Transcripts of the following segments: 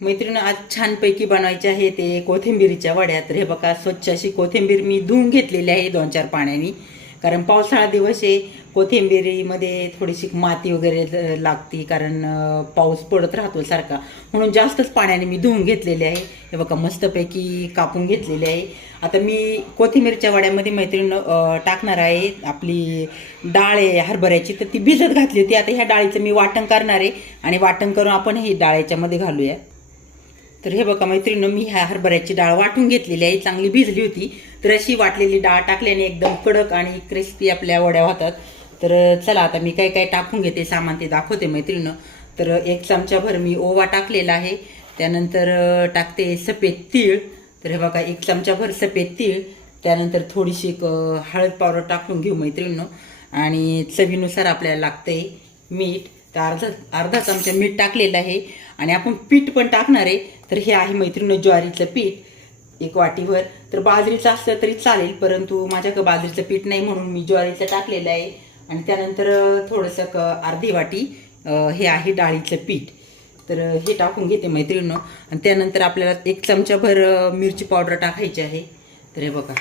मैत्रिणी आज छानपैकी बनवायचे आहे ते कोथिंबीरीच्या वड्यात. रे बघा स्वच्छ अशी कोथिंबीर मी धुवून घेतलेली आहे दोन चार पाण्याने. कारण पावसाळा दिवस आहे कोथिंबीरीमध्ये थोडीशी माती वगैरे लागती कारण पाऊस पडत राहतो सारखा. म्हणून जास्तच पाण्याने मी धुवून घेतलेले आहे. हे बघा मस्तपैकी कापून घेतलेले आहे. आता मी कोथिंबीरच्या वड्यामध्ये मैत्रीण टाकणार आहे. आपली डाळ आहे हरभऱ्याची तर ती भिजत घातली होती. आता ह्या डाळीचं मी वाटण करणार आहे. आणि वाटण करून आपण ही डाळ याच्यामध्ये घालूया. तर हे बघा मैत्रिणी मी ह्या हरभऱ्याची डाळ वाटून घेतलेली आहे. चांगली भिजली होती. तर अशी वाटलेली डाळ टाकल्याने एकदम कडक आणि क्रिस्पी आपल्या वड्या होतात. तर चला आता मी काय काय टाकून घेते सामान ते दाखवते मैत्रिणीनं. तर एक चमचाभर मी ओवा टाकलेला आहे. त्यानंतर टाकते सफेद तीळ. तर हे बघा एक चमचाभर सफेद तीळ. त्यानंतर थोडीशी एक, हळद पावडर टाकून घेऊ मैत्रिणीनं. आणि चवीनुसार आपल्याला लागते मीठ. तर अर्धा अर्धा चमचा मीठ टाकलेलं आहे आणि आपण पीठ पण टाकणार आहे. तर हे आहे मैत्रिणी ज्वारीचं पीठ एक वाटीभर तर बाजरीचं असलं तरी चालेल परंतु माझ्याकडं बाजरीचं पीठ नाही म्हणून मी ज्वारीचं टाकलेलं आहे. आणि त्यानंतर थोडंसं क अर्धी वाटी हे आहे डाळीचं पीठ. तर हे टाकून घेते मैत्रिणीनं. आणि त्यानंतर आपल्याला एक चमचाभर मिरची पावडर टाकायची आहे. तर हे बघा.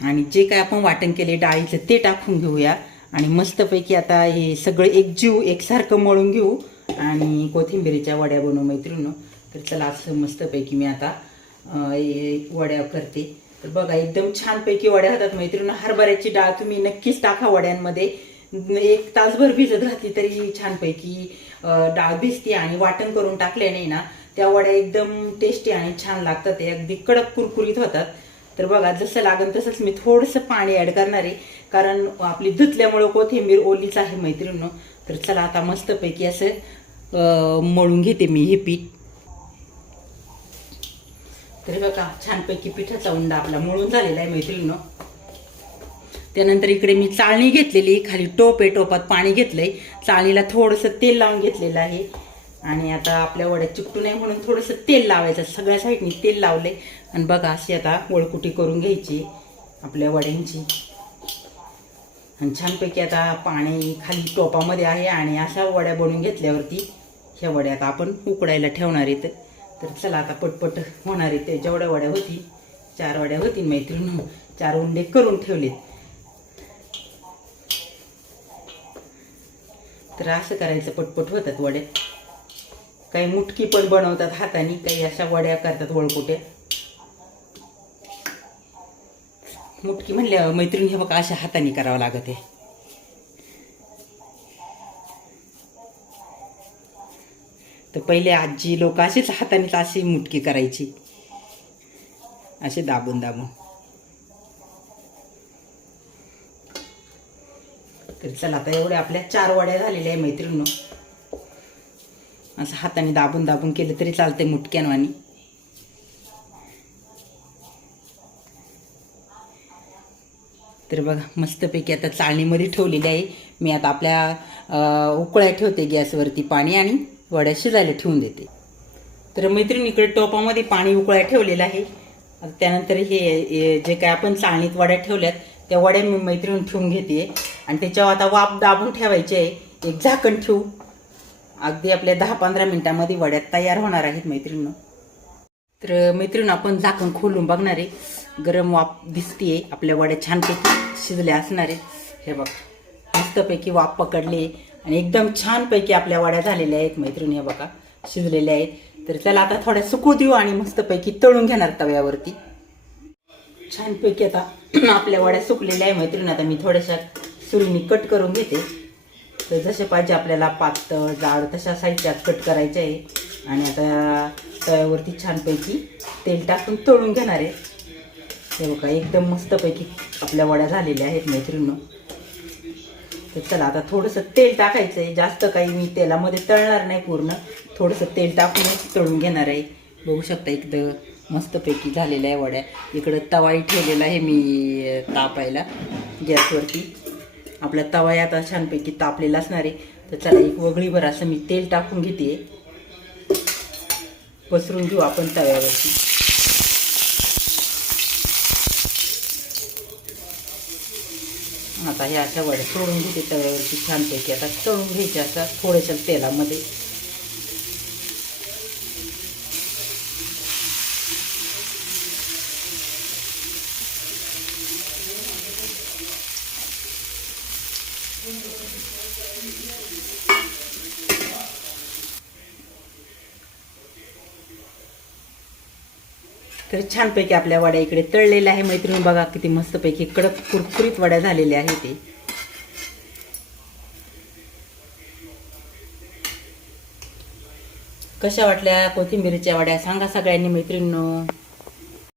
आणि जे काय आपण वाटण केले डाळीचं ते टाकून घेऊया. आणि मस्तपैकी आता हे सगळं एकजीव एकसारखं मळून घेऊ आणि कोथिंबिरीच्या वड्या बनवू मैत्रिणीनं. तर चला असं मस्तपैकी मी आता हे वड्या करते. तर बघा एकदम छानपैकी वड्या होतात मैत्रिणी हरभऱ्याची डाळ तुम्ही नक्कीच टाका वड्यांमध्ये. एक तासभर भिजत घातली तरी छानपैकी डाळ भिजते आणि वाटण करून टाकल्याने ना त्या वड्या एकदम टेस्टी आणि छान लागतात. ते अगदी कडक कुरकुरीत होतात. तर बघा जसं लागेल तसंच मी थोडंसं पाणी ॲड करणार आहे. कारण आपली धुतल्यामुळं कोथिंबीर ओलीच आहे मैत्रिणीनं. तर चला आता मस्तपैकी असं मळून घेते मी हे पीठ. तर बघा छानपैकी पिठाचा उंडा आपला मळून झालेला आहे मैत्रिणीनं. त्यानंतर इकडे मी चाळणी घेतलेली खाली टोप आहे टोपात पाणी घेतलंय. चाळणीला थोडंसं तेल लावून घेतलेलं आहे. आणि आता आपल्या वड्यात चिकटू नये म्हणून थोडंसं तेल लावायचं सगळ्या साईडनी तेल लावले आणि बघा अशी आता वळकुटी करून घ्यायची आपल्या वड्यांची. आणि छानपैकी आता पाणी खाली टोपामध्ये आहे आणि अशा वड्या बनवून घेतल्यावरती ह्या वड्या आता आपण उकडायला ठेवणार आहेत. तर चला आता पटपट होणार आहेत. ते जेवढ्या वड्या होती चार वड्या होतील मैत्रीण चार उंडे करून ठेवलेत. तर असं करायचं पटपट होतात वड्या. काही मुटकी पण बनवतात हाताने काही अशा वड्या करतात वळकुट्या मुटकी म्हणल्या मैत्रिणी हे बघा अशा हाताने करावं लागत आहे. तर पहिले आजी लोक अशीच हातानेच अशी मुटकी करायची. असे दाबून दाबून. तर चला आता एवढ्या आपल्या चार वड्या झालेल्या आहे मैत्रिणी असं हाताने दाबून दाबून केलं तरी चालतंय मुटक्यांवानी. तर बघा मस्तपैकी आता चाळणीमध्ये ठेवलेली आहे. मी आता आपल्या उकळ्या ठेवते गॅसवरती पाणी आणि वड्या शिजायला ठेवून देते. तर मैत्रिणीकडे टोपामध्ये पाणी उकळ्या ठेवलेलं आहे. त्यानंतर हे जे काय आपण चाळणीत वड्या ठेवल्यात त्या वड्या मी मैत्रीण ठेवून घेते. आणि त्याच्यावर आता वाफ दाबून ठेवायचे आहे. एक झाकण ठेवू. अगदी आपल्या दहा पंधरा मिनिटामध्ये वड्यात तयार होणार आहेत मैत्रिणी तर मैत्रीण आपण झाकण खोलून बघणार आहे. गरम वाफ दिसतीये आपल्या वड्या छानपैकी शिजल्या असणार. आहे हे बघ मस्तपैकी वाफ पकडली आणि एकदम छानपैकी आपल्या वड्या झालेल्या आहेत मैत्रिणी हे बघा शिजलेल्या आहेत. तर त्याला आता थोड्या सुकू देऊ आणि मस्तपैकी तळून घेणार तव्यावरती. छानपैकी आता आपल्या वड्या सुकलेल्या आहे मैत्रिणी आता मी थोड्याशा सुरीनी कट करून घेते. तर जसे पाहिजे आपल्याला पातळ जाड तशा साईजच्यात कट करायचे आहे. आणि आता तव्यावरती छानपैकी तेल टाकून तळून घेणार आहे. हे बघा एकदम मस्तपैकी आपल्या वड्या झालेल्या आहेत मैत्रिणी तर चला आता थोडंसं तेल टाकायचं आहे जास्त काही मी तेलामध्ये तळणार नाही पूर्ण. थोडंसं तेल टाकूनच तळून घेणार आहे. बघू शकता एकदम मस्तपैकी झालेल्या आहे वड्या. इकडं तवाही ठेवलेला आहे मी तापायला गॅसवरती. आपला तवाही आता छानपैकी तापलेला असणार आहे. तर चला एक वगळीभर असं मी तेल टाकून घेते. पसरून घेऊ आपण तव्यावरती. आता हे अशा वड्या सोडून घेते तव्यावरती छानपैकी. आता तळून घ्यायच्या असतात थोड्याशा तेलामध्ये. तर छानपैकी आपल्या वड्या इकडे तळलेल्या आहे. मैत्रिणी बघा किती मस्तपैकी कडक कुरकुरीत वड्या झालेल्या आहे ते. कशा वाटल्या कोथिंबीरच्या वड्या? सांगा सगळ्यांनी मैत्रिणींनो.